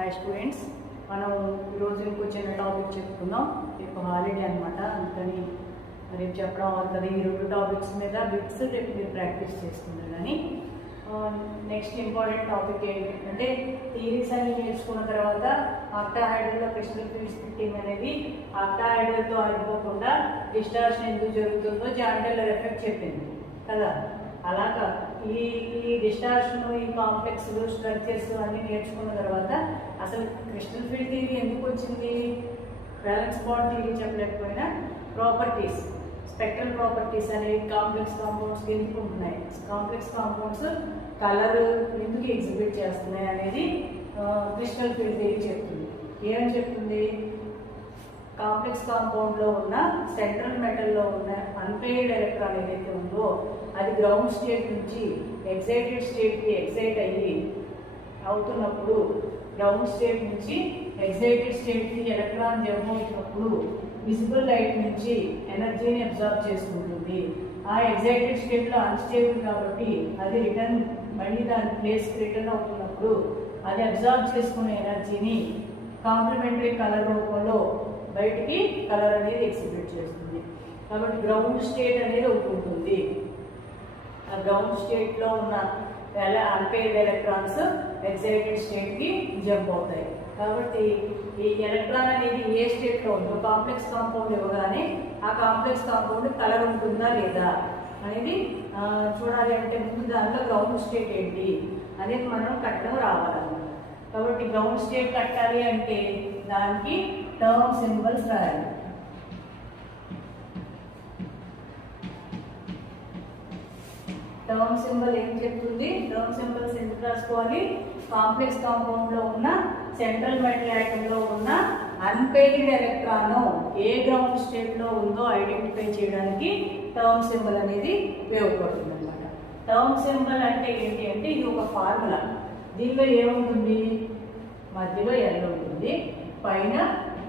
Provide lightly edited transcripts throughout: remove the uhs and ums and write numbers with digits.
Hi students, మనం ఈరోజు ఇంకో చిన్న టాపిక్ చెప్పుకుందాం. రేపు హాలిడే అనమాట, అందుకని రేపు చెప్పడం అవుతుంది. ఈ రెండు టాపిక్స్ మీద బిట్స్ రేపు మీరు ప్రాక్టీస్ చేస్తున్నారు. కానీ నెక్స్ట్ ఇంపార్టెంట్ టాపిక్ ఏంటంటే థియరీస్ అన్ని నేర్చుకున్న తర్వాత ఆక్టాహైడ్రల్లో క్రిస్టల్ ఫీల్డ్ స్ప్లిట్టింగ్ అనేది ఆక్టాహైడ్రల్తో ఆగిపోకుండా డిస్టార్షన్ ఎందుకు జరుగుతుందో జాంటెల్లర్ ఎఫెక్ట్ చెప్పింది కదా. అలాగా ఈ డిస్టార్షన్, ఈ కాంప్లెక్స్ స్ట్రక్చర్స్ అన్నీ నేర్చుకున్న తర్వాత అసలు క్రిస్టల్ ఫీల్డ్ థియరీ ఎందుకు వచ్చింది? బ్యాలెన్స్ బాండ్ థియరీ చెప్పలేకపోయినా ప్రాపర్టీస్, స్పెక్ట్రల్ ప్రాపర్టీస్ అనేవి కాంప్లెక్స్ కాంపౌండ్స్ ఎందుకు ఉంటున్నాయి, కాంప్లెక్స్ కాంపౌండ్స్ కలర్ ఎందుకు ఎగ్జిబిట్ చేస్తున్నాయి అనేది క్రిస్టల్ ఫీల్డ్ థియరీ చెప్తుంది. ఏమని చెప్తుంది? కాంప్లెక్స్ కాంపౌండ్లో ఉన్న సెంట్రల్ మెటల్లో ఉన్న అన్పెయిర్డ్ ఎలక్ట్రాన్ ఏదైతే ఉందో అది గ్రౌండ్ స్టేట్ నుంచి ఎక్సైటెడ్ స్టేట్కి ఎక్సైట్ అయ్యి అవుతున్నప్పుడు, గ్రౌండ్ స్టేట్ నుంచి ఎక్సైటెడ్ స్టేట్కి ఎలక్ట్రాన్ జంప్ అవుతున్నప్పుడు విజిబుల్ లైట్ నుంచి ఎనర్జీని అబ్జర్వ్ చేసుకుంటుంది. ఆ ఎక్సైటెడ్ స్టేట్లో అన్స్టేబుల్ కాబట్టి అది రిటర్న్ మళ్ళీ దాని ప్లేస్కి రిటర్న్ అవుతున్నప్పుడు అది అబ్జర్వ్ చేసుకునే ఎనర్జీని కాంప్లిమెంటరీ కలర్ రూపంలో బయటికి కలర్ అనేది ఎగ్జిబిట్ చేస్తుంది. కాబట్టి గ్రౌండ్ స్టేట్ అనేది ఒకటి ఉంటుంది. ఆ గ్రౌండ్ స్టేట్లో ఉన్న అన్పెయిర్డ్ ఎలక్ట్రాన్స్ ఎక్సైటెడ్ స్టేట్కి జంప్ అవుతాయి. కాబట్టి ఈ ఎలక్ట్రాన్ అనేది ఏ స్టేట్లో ఉందో కాంప్లెక్స్ కాంపౌండ్ ఇవ్వగానే ఆ కాంప్లెక్స్ కాంపౌండ్ కలర్ ఉంటుందా లేదా అనేది చూడాలి. అంటే ముందు దాంట్లో గ్రౌండ్ స్టేట్ ఏంటి అనేది మనం కట్టడం రావాలన్నమాట. కాబట్టి గ్రౌండ్ స్టేట్ కట్టాలి అంటే దానికి టర్మ్ సింబల్స్ రాయాలి. టర్మ్ సింబల్ ఏం చెప్తుంది? టర్మ్ సింబల్స్ ఎందుకు రాసుకోవాలి? కాంప్లెక్స్ కాంపౌండ్లో ఉన్న సెంట్రల్ మెటల్ యాటంలో ఉన్న అన్పెయిర్డ్ ఎలక్ట్రాన్ ఏ గ్రౌండ్ స్టేట్లో ఉందో ఐడెంటిఫై చేయడానికి టర్మ్ సింబల్ అనేది ఉపయోగపడుతుంది అనమాట. టర్మ్ సింబల్ అంటే ఏంటి అంటే ఇది ఒక ఫార్ములా. దీనిలో ఏముంటుంది? మధ్యలో ఎల్ ఉంటుంది, పైన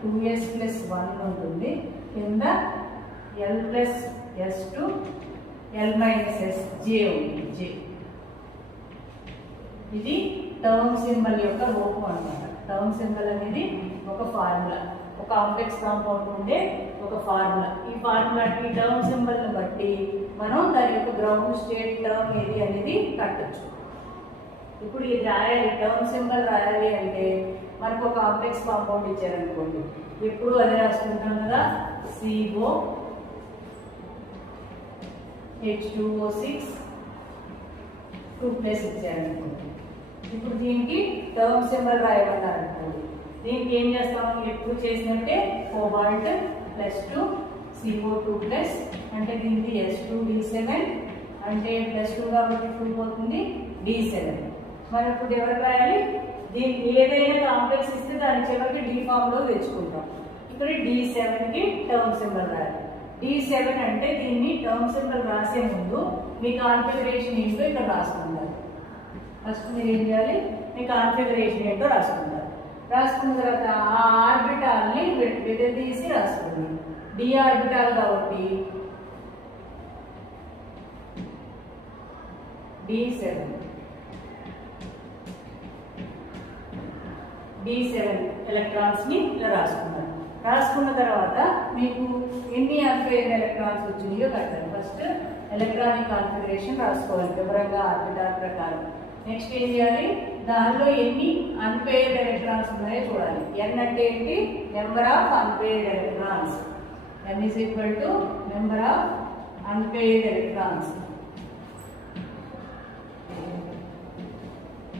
2s+1 ఉంటుంది, కింద l+s2 l-s j ఉంటుంది. ఇది టర్మ్ సింబల్ యొక్క రూపం అన్నమాట. టర్మ్ సింబల్ అనేది ఒక ఫార్ములా, ఒక కాంప్లెక్స్ కాంపౌండ్ ఉండే ఒక ఫార్ములా. ఈ ఫార్ములాకి టర్మ్ సింబల్ని బట్టి మనం దాని యొక్క గ్రౌండ్ స్టేట్ టర్మ్ ఏది అనేది కట్టచ్చు. ఇప్పుడు ఇది రాయాలి, టర్మ్ సింబల్ రాయాలి అంటే మనకు ఒక కాంప్లెక్స్ కాంపౌండ్ ఇచ్చారనుకోండి, ఎప్పుడు అదే రాసుకుంటాం కదా. CO H2O6 2+ ఇచ్చారనుకోండి. ఇప్పుడు దీనికి టర్మ్ సింబల్ రాయమన్నారనుకోండి, దీనికి ఏం చేస్తాం? ఎప్పుడు చేసినట్టే కోబాల్ట్ +2 CO2+ అంటే దీనికి S2D7 అంటే +2 కాబట్టి 2 పోతుంది, D7. మరి ఇప్పుడు ఎవరు రాయాలి? దీనికి ఏదైనా కాంప్లెక్స్ ఇస్తే దాని చివరికి D ఫామ్లో తెచ్చుకుంటాం. ఇక్కడ D7కి టర్మ్ సింబల్ రాయాలి. D7 అంటే దీన్ని టర్మ్ సింబల్ రాసే ముందు మీ కాన్ఫిగరేషన్ ఏంటో ఇక్కడ రాసుకుంటారు. ఫస్ట్ మీరు ఏం చేయాలి? మీ కాన్ఫిగరేషన్ ఏంటో రాసుకుంటారు. రాసుకున్న తర్వాత ఆ ఆర్బిటాల్ని విడదీసి రాసుకోండి. D ఆర్బిటాల్ కాబట్టి D7 ఎలక్ట్రాన్స్ ని ఇలా రాసుకున్నారు. రాసుకున్న తర్వాత మీకు ఎన్ని అన్పెయిర్డ్ ఎలక్ట్రాన్స్ వచ్చినాయో కట్టాలి. ఫస్ట్ ఎలక్ట్రానిక్ కాన్ఫిగరేషన్ రాసుకోవాలి వివరంగా ఆర్బిటాల్ ప్రకారం. నెక్స్ట్ ఏం చేయాలి? దానిలో ఎన్ని అన్పెయిర్డ్ ఎలక్ట్రాన్స్ ఉన్నాయో చూడాలి. n అంటే ఏంటి? Number of unpaired electrons. n = number of unpaired electrons.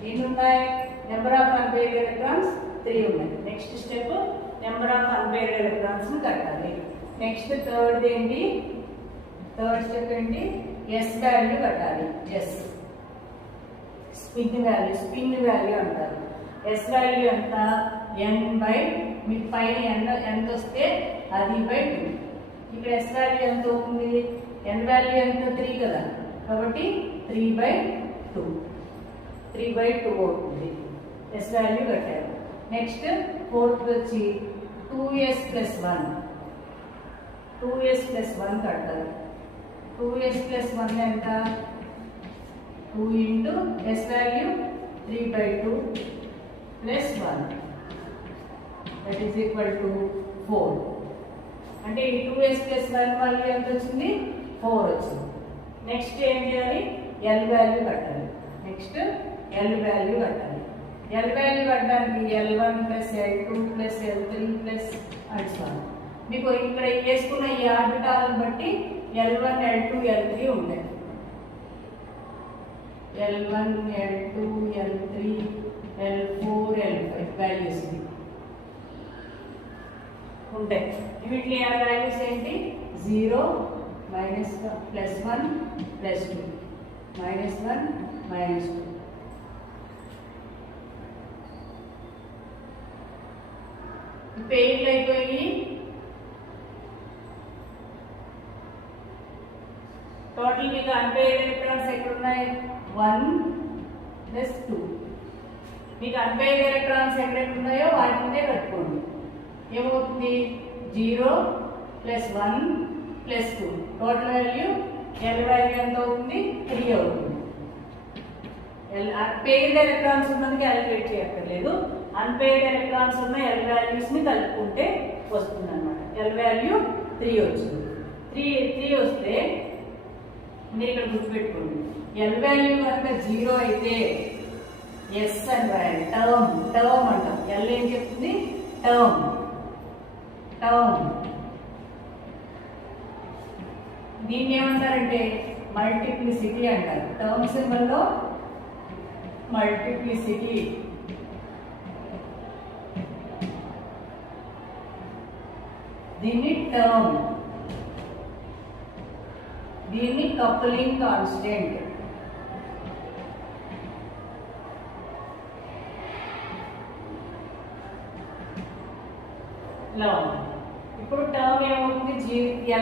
ఎన్ని ఉన్నాయి? నెంబర్ ఆఫ్ అన్పెయిర్డ్ ఎలక్ట్రాన్స్ 3 ఉన్నాయి. Next step number of unpaired electrons ని కట్టాలి. నెక్స్ట్ థర్డ్ ఏంటి? థర్డ్ స్టెప్ ఏంటి? S వాల్యూ కట్టాలి. S స్పిన్ వాల్యూ అంటారు. S వాల్యూ ఎంత? n/, మీకు పైన ఎంత వస్తే అది /2. ఇక్కడ S వాల్యూ ఎంత అవుతుంది? n వాల్యూ ఎంత? 3 కదా, కాబట్టి 3/2 అవుతుంది. S వాల్యూ కట్టారు. నెక్స్ట్ ఫోర్త్ వచ్చి 2s+1 కట్టాలి. 2s+1 ఎంత? 2 × S value 3/2 plus 1 that is equal to 4. అంటే ఈ 2s ప్లస్ 1 వాల్యూ ఎంత వచ్చింది? 4 వచ్చింది. నెక్స్ట్ ఏం చేయాలి? L వాల్యూ కట్టాలి. నెక్స్ట్ L వాల్యూ కట్టాలి. L వాల్యూ కట్టడానికి L1 plus L2 plus L3 plus and so on. మీకు ఇక్కడ వేసుకున్న ఈ ఆర్బిటాలను బట్టి L1 L2 L3 ఉంటాయి. L1 L2 L3 L4 L5 values ఉంటాయి. వీటిని ఆ వాల్యూస్ ఏంటి? 0 minus plus 1 plus 2 minus 1 minus 2. పెయిర్లు అయిపోయి టోటల్ మీకు అన్పెయిర్డ్ ఎలక్ట్రాన్స్ ఎక్కడ ఉన్నాయి? 1 ప్లస్ 2. మీకు అన్పెయిర్డ్ ఎలక్ట్రాన్స్ ఎక్కడెక్కడ ఉన్నాయో వాటి ముందే కట్టుకోండి. ఏమవుతుంది? 0 plus 1 plus 2. Total value L value ఎంత అవుతుంది? 3 అవుతుంది. పెయిర్డ్ ఎలక్ట్రాన్స్ ఉన్నందుకు క్యాలిక్యులేట్ చేయక్కర్లేదు. అన్పెయిర్డ్ ఎలక్ట్రాన్స్ ఉన్న L వాల్యూస్ ని కలుపుకుంటే వస్తుంది అనమాట. L వాల్యూ 3 వచ్చింది. 3 వస్తే మీరు ఇక్కడ గుర్తుపెట్టుకోండి, L వాల్యూ కనుక 0 అయితే ఎస్ అని రాయాలి. టర్మ్ అంటాం. L ఏం చెప్తుంది? టర్మ్. దీన్ని ఏమంటారంటే మల్టిప్లిసిటీ అంటారు. టర్మ్ సింబల్లో మల్టిప్లిసిటీ. దీన్ని టర్మ్, దీన్ని కప్లింగ్ కాన్స్టెంట్. ఇలా ఉంది. ఇప్పుడు టర్మ్ ఏమవుతుంది?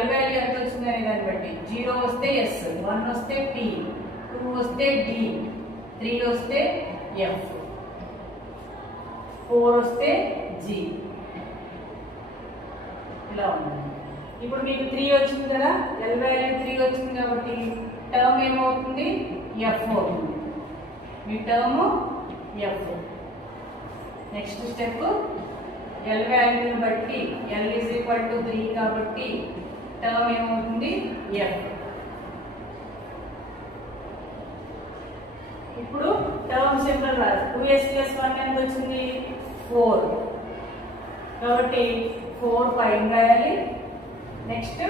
L వాల్యూ ఎంత వచ్చింది అనే దాన్ని బట్టి 0 వస్తే ఎస్, 1 వస్తే P, 2 వస్తే D, 3 వస్తే F, 4 వస్తే G. ఇలా ఉంది. ఇప్పుడు మీకు 3 వచ్చింది కదా, L వాల్యూ 3 వచ్చింది కాబట్టి టర్మ్ ఏమవుతుంది? F అవుతుంది. మీ term F. Next step L వాల్యూని బట్టి L ఈజ్ ఈక్వల్ టు 3 కాబట్టి టర్మ్ ఏమవుతుంది? F. ఇప్పుడు టర్మ్ సింబల్ రాదు. 2s ప్లస్ 1 ఎంత వచ్చింది? 4. కాబట్టి 4 పైన రాయాలి. నెక్స్ట్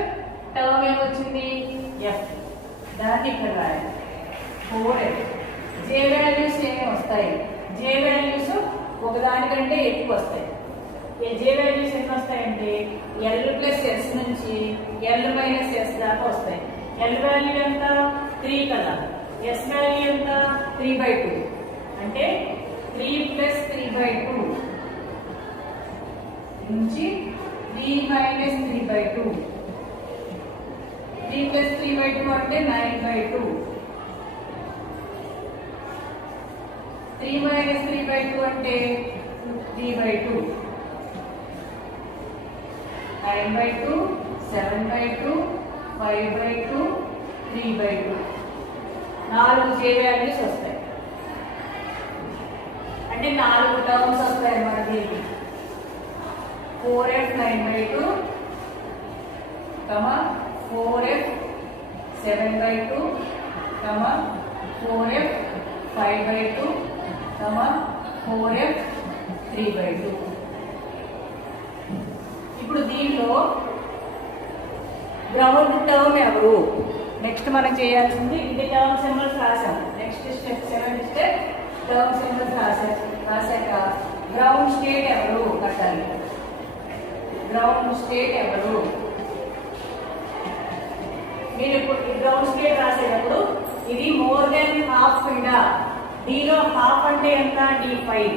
టర్మ్ ఏమొచ్చింది? F. దాన్ని ఇక్కడ రాయాలి. 4f. J వాల్యూస్ ఏమి వస్తాయి? J వాల్యూస్ ఒకదానికంటే ఎక్కువ వస్తాయి. J వాల్యూస్ ఎన్ని వస్తాయంటే L ప్లస్ S నుంచి L మైనస్ S దాకా వస్తాయి. L వాల్యూ ఎంత? 3 కదా. S వాల్యూ ఎంత? 3/2. అంటే 3 ప్లస్ 3/2 నుంచి 3 మైనస్ 3/2. 3 ప్లస్ 3/2 అంటే 9/2. 3 మైనస్ 3/2 అంటే 3/2. 9/2, 7/2, 5/2, 3/2. 4 J వాల్యూస్ వస్తాయి. అంటే 4 టర్మ్స్ వస్తాయి మనకి. 4f 9/2, 4f 7/2, 4f 5/2, 4f 3/2. ఇప్పుడు దీనిలో గ్రౌండ్ టర్మ్ ఎవరు? నెక్స్ట్ మనం చేయాల్సింది ఇది టర్మ్ సింబల్స్ రాసాం. Next step 7th step term symbols రాసాక గ్రౌండ్ స్టేట్ ఎవరు కట్టాలి. గ్రౌండ్ స్టేట్ ఎవరు? మీరు ఇప్పుడు గ్రౌండ్ స్టేట్ రాసేటప్పుడు ఇది మోర్ దెన్ హాఫ్ ఇండా. దీలో హాఫ్ అంటే ఎంత? D5.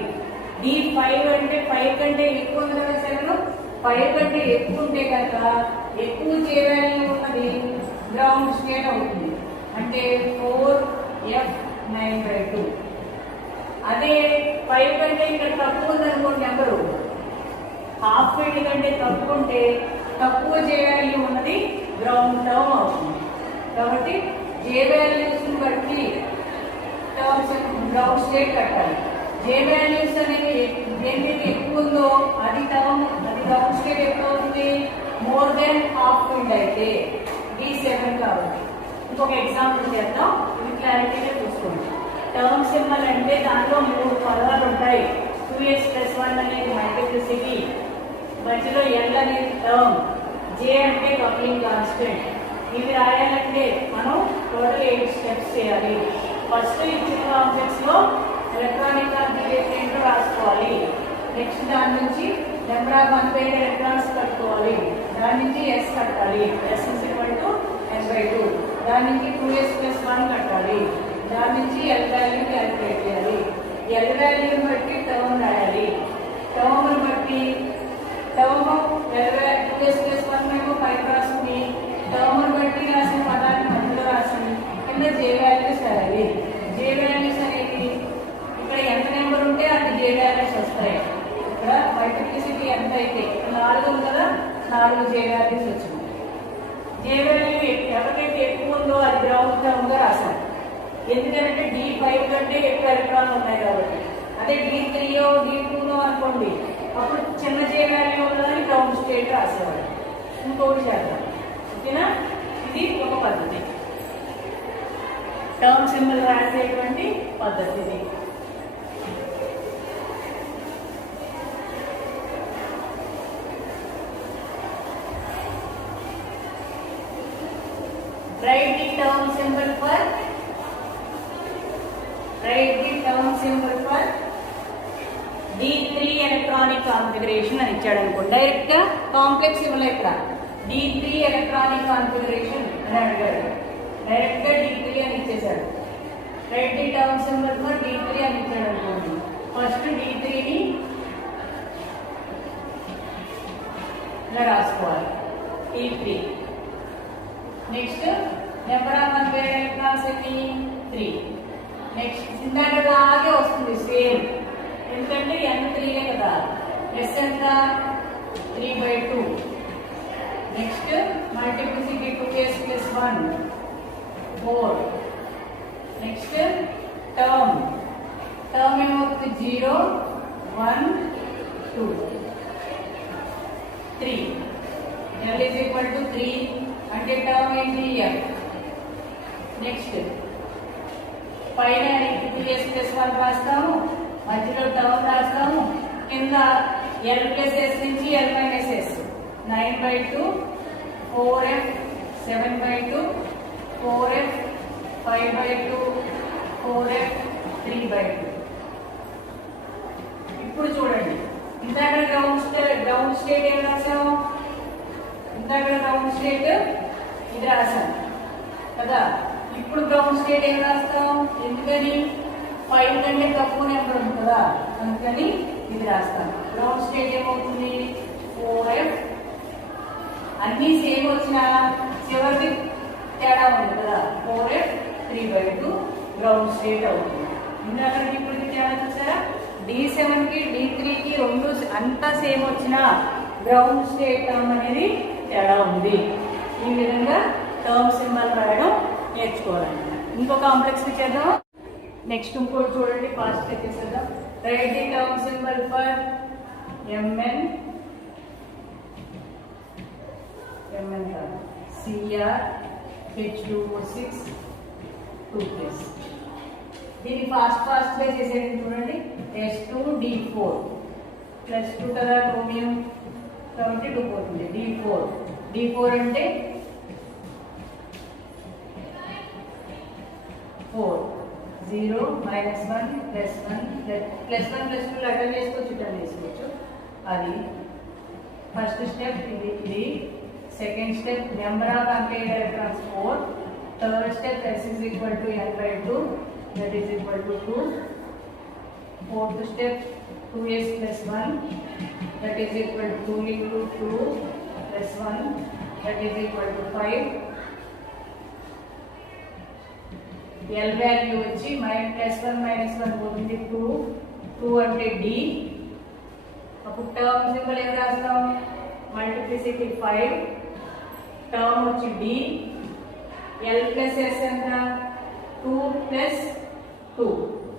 D5 అంటే 5 కంటే ఎక్కువ ఉంది కదా. 7 5 కంటే ఎక్కువ ఉంటే కనుక ఎక్కువ J వాల్యూ ఉన్నది గ్రౌండ్ స్టేట్ అవుతుంది. అంటే 4f 9/2. అదే 5 కంటే ఇక్కడ తక్కువ ఉందనుకోండి, నెంబరు హాఫ్ ఫీల్డ్ కంటే తక్కువ ఉంటే తక్కువ J వాల్యూ ఉన్నది గ్రౌండ్ టర్మ్ అవుతుంది. కాబట్టి J వాల్యూస్ బట్టి టర్మ్స్ గ్రౌండ్ స్టేట్ కట్టాలి. జే వాల్యూస్ అనేది దేని ఎక్కువ ఉందో అది గ్రౌండ్ స్టేట్ ఎక్కువ అవుతుంది. మోర్ దెన్ హాఫ్ ఫీల్డ్ అయితే D7 కాబట్టి. ఇంకొక ఎగ్జాంపుల్ చేద్దాం, ఇది క్లారిటీగా చూసుకోండి. టర్మ్ సింబల్ అంటే దాంట్లో 3 పదాలు ఉంటాయి. 2s+1 అనేది మల్టిప్లిసిటీ, మధ్యలో L అనేది టర్మ్, J అంటే కప్లింగ్ కాన్స్టెంట్. ఇవి రాయాలంటే మనం టోటల్ 8 స్టెప్స్ చేయాలి. ఫస్ట్ ఇచ్చిన కాంప్లెక్స్ లో ఎలక్ట్రానిక్ కాన్ఫిగరేషన్ ఏంటో రాసుకోవాలి. నెక్స్ట్ దాని నుంచి నెంబర్ ఆఫ్ అన్పెయిడ్ ఎలక్ట్రాన్స్ కట్టుకోవాలి. దాని నుంచి S కట్టాలి, S n/2. దాని నుంచి 2s+1 కట్టాలి. దాని నుంచి L వాల్యూ క్యాలిక్యులేట్ చేయాలి. L వాల్యూని బట్టి టర్మ్ రాయాలి. టర్మ్ బట్టి టర్మ్ 2s+1 మేము పైకి రాసుకుని టర్మ్ బట్టి రాసిన పదాన్ని మధ్యలో రాసి కింద J వాల్యూస్ రాయాలి. J వాల్యూస్ అనేది ఇక్కడ ఎంత నెంబర్ ఉంటే అది J వాల్యూస్ వస్తాయి. ఇక్కడ మల్టిప్లిసిటీ ఎంత అయితే 4 ఉంది కదా, 4 J వాల్యూస్ వచ్చింది. J వాల్యూ ఎవరికైతే ఎక్కువ ఉందో అది గ్రౌండ్ టర్మ్ గా రాశాను. ఎందుకంటే D5 కంటే ఎక్కువ ఎలక్ట్రాన్లు ఉన్నాయి కాబట్టి. అదే D3 D2 అనుకోండి, అప్పుడు చిన్న J వాల్యూ ఉన్నదని గ్రౌండ్ స్టేట్ రాసేవాడు. ఇంకోటి చేద్దాం, ఓకేనా? ఇది ఒక పద్ధతి, టర్మ్ సింబల్ రాసేటువంటి పద్ధతి. ఇది write the term symbol for D3 electronic configuration అని ఇచ్చాడు అనుకో. డైరెక్ట్ గా కాంప్లెక్స్ ఇవ్వలే, ఇక్కడ D3 electronic configuration అని అడిగాడు. డైరెక్ట్ గా D3 అని ఇచ్చేసాడు. write the term symbol for D3 అని ఇచ్చాడు అనుకోండి. ఫస్ట్ D3 ని ఇలా రాసుకోవాలి, T3. Next number of unpaired electrons ఎన్ని? 3. నెక్స్ట్ ఇందాక లాగే వస్తుంది సేమ్, ఎందుకంటే n3 కదా. S ఎంత? 3/2. Next multiplicity 2s+1 4. Next term ఏమవుతుంది? 0 1 2 3. L = 3 అంటే టర్మ్ ఏంటి? F. నెక్స్ట్ పైన 2s+1 రాస్తాము, మధ్యలో టర్మ్ రాస్తాము, కింద L+S నుంచి L-S 9/2 4f 7/2 4f 5/2 4f 3/2. ఇప్పుడు చూడండి, ఇందాక గ్రౌండ్ స్టేట్ ఏం రాసాము? ఇందాక గ్రౌండ్ స్టేట్ ఇది రాసాం కదా. ఇప్పుడు గ్రౌండ్ స్టేట్ ఏం రాస్తాం? ఎందుకని? 5 కంటే తక్కువ నెంబర్ ఉంది కదా, అందుకని ఇది రాస్తాం. గ్రౌండ్ స్టేట్ ఏమవుతుంది? 4f. అన్ని సేమ్ వచ్చినా చివరికి తేడా ఉంది కదా, 4f 3/2 గ్రౌండ్ స్టేట్ అవుతుంది. ఇందాక ఇప్పుడు తేడా చూసారా? D7 కి D3 కి రెండు అంతా సేమ్ వచ్చినా గ్రౌండ్ స్టేట్ టర్మ్ అనేది తేడా ఉంది. ఈ విధంగా టర్మ్ సింబల్ రాయడం నేర్చుకోవాలండి. ఇంకో కాంప్లెక్స్ చేద్దాం. నెక్స్ట్ ఇంకోటి చూడండి, ఫాస్ట్ చేసేద్దాం. Right the term symbol for Mn Cr H2O6 2+. దీన్ని ఫాస్ట్ గా చేసేది చూడండి. S2D4 +2 కదా, క్రోమియం కాబట్టి 2 పోతుంది. D4 అంటే 4 0 -1 +1 అటెండ్ చేసుకోవచ్చు, రిటర్న్ చేసుకోవచ్చు. అది ఫస్ట్ స్టెప్. ఇది second step, number of unpaired electrons 4. Third step S n/2 that is equal to 2. Fourth step 2s+1 that is equal to 2 into 2 plus 1 that is equal to 5. L value వచ్చి +1 పోతుంది 2 అంటే D. అప్పుడు term symbol ఏం రాస్తాం? Multiplicity 5, term వచ్చి D, L+S ఎంత? 2 + 2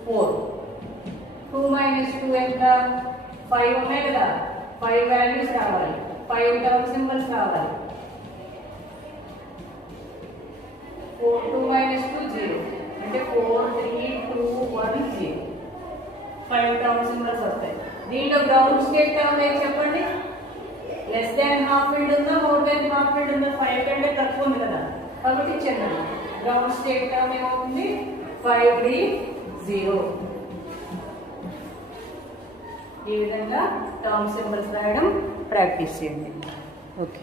4. 2 minus 2 ఎంత 5 ఉన్నాయి కదా 5 వాల్యూస్ రావాలి 5 టర్మ్ సింబల్స్ రావాలి 2 మైనస్ 2 0 అంటే 4 3 2 1 0 5 టర్మ్ సింబల్స్ వస్తాయి దీంట్లో గ్రౌండ్ స్టేట్ టర్మ్ ఏం చెప్పండి లెస్ దాన్ హాఫ్ ఫీల్డ్ ఉందా మోర్ దాన్ హాఫ్ ఫీల్డ్ ఉందా 5 కంటే తక్కువ ఉంది కదా కాబట్టి చెందండి గ్రౌండ్ స్టేట్ టర్మ్ ఏమవుతుంది 5 0 ఈ విధంగా టర్మ్ సింబల్స్ రాయడం ప్రాక్టీస్ చేయండి ఓకే